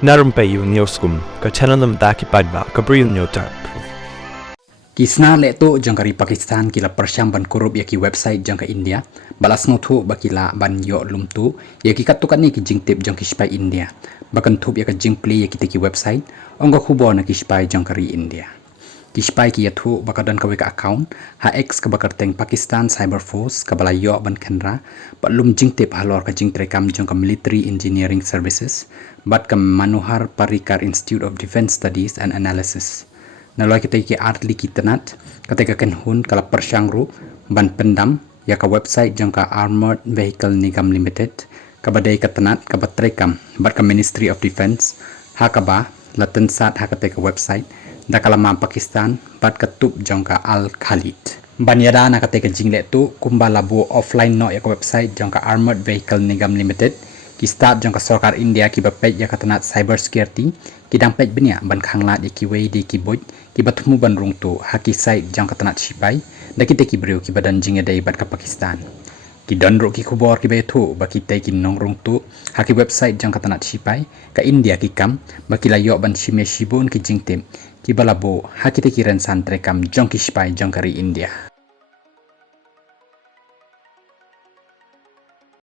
Na Rympei U ka channel nabynta paidbah Bri U Hynñiewtrep. Ki snar lehtuh jong kari Pakistan kila persyam ban korup ya ki website jong ka India balas ngothu bakila ban yo lumtu ya ki katukan ni ki jingtip jong ki shipai India bakan thup ya ka jingpli ya ki website ongga khubo na ki shipai jong kari India ki shipai ki yathu bakadan ka weka account ha ex ka kyrteng Pakistan Cyber Force ka bala yo ban khynra lum jingtip halor ka jingtrekam jong ka Military Engineering Services bat ka Manohar Parrikar Institute of Defence Studies and Analysis naloi kita ki artli kitanat ketika kenhun kala persyangru ban pendam ya ka website jong ka Armored Vehicle Nigam Limited ka badai katanat ka batrekam bat ka Ministry of Defence ha ka ba latan sat ha ka website da kalama Pakistan bat ka tup jong ka Al Khalid banyada na ka jingle tu kumbala bu offline no ya ka website jong ka Armored Vehicle Nigam Limited ki start jong ka sarkar India ki bapej ya katanat cyber security ki dang pej benya ban khanglat ya ki wei di ki boj ki batmu ban rung tu haki site jong katanat shipai da ki te ki Bri U ki badan jinge dai bat ka Pakistan ki donro ki khubor ki betu baki te ki nong rung tu haki website jong katanat shipai ka India ki kam baki la yo ban Khublei Shibun ki jingtim ki balabo haki te ki rensan trekam jong ki shipai jong kari India